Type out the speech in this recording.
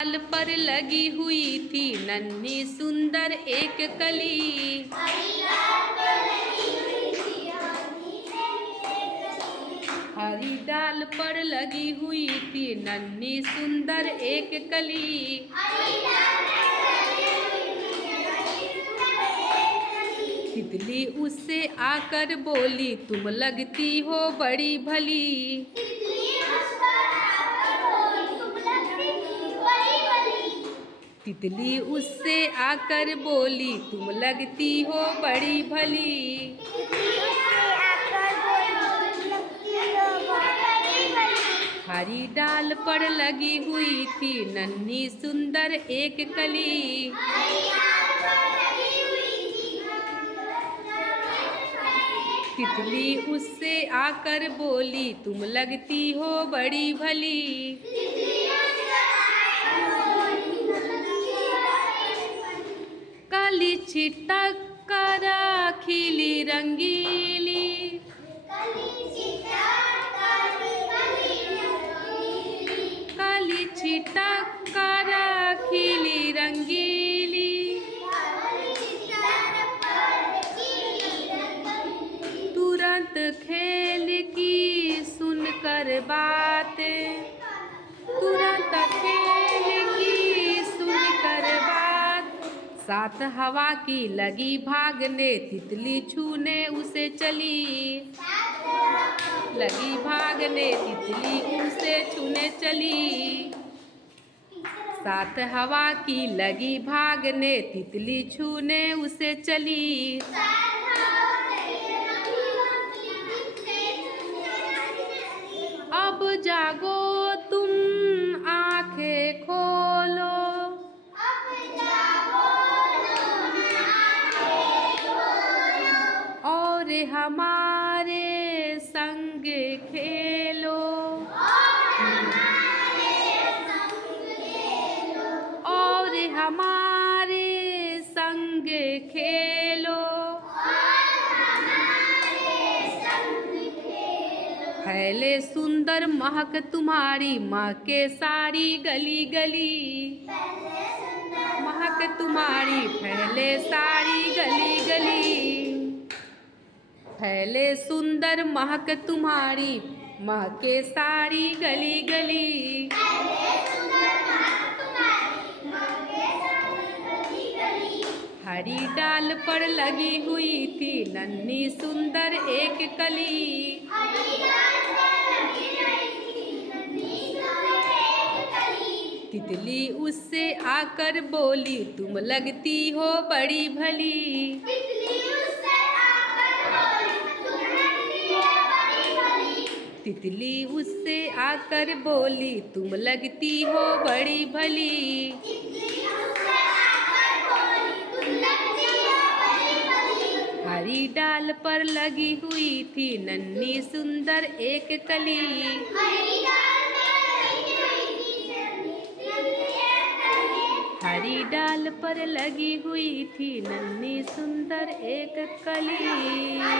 डाल पर लगी हुई थी नन्ही सुंदर एक कली। हरी डाल पर लगी हुई थी नन्ही सुंदर एक कली। तितली उससे आकर बोली, तुम लगती हो बड़ी भली। तितली उससे आकर बोली, तुम लगती हो बड़ी भली। हरी डाल पर लगी हुई थी नन्ही सुंदर एक कली। तितली उससे आकर बोली, तुम लगती हो बड़ी भली। काली छिटक कर खिली रंगीली। काली छिटक कर खिली रंगीली। तुरंत खेल की सुनकर बातें, तुरंत खेल की सुनकर बात। साथ हवा की लगी भागने, तितली छूने उसे चली। लगी भागने, तितली उसे छूने चली। साथ हवा की लगी भागने, तितली छूने उसे चली। अब जागो तुम आंखें खोलो। और हमारे संग खेलो। और हमारे संग खेलो। फैले सुंदर महक तुम्हारी महके सारी गली गली। महक तुम्हारी फैले सारी गली गली। फैले सुंदर महक तुम्हारी महके सारी गली गली। हरी डाल पर लगी हुई थी नन्ही सुंदर एक कली। तितली उससे आकर बोली, तुम लगती हो बड़ी भली। तितली उससे आकर बोली, तुम लगती हो बड़ी भली। हरी डाल पर लगी हुई थी नन्ही सुंदर एक कली। हरी डाल पर लगी हुई थी नन्ही सुंदर एक कली।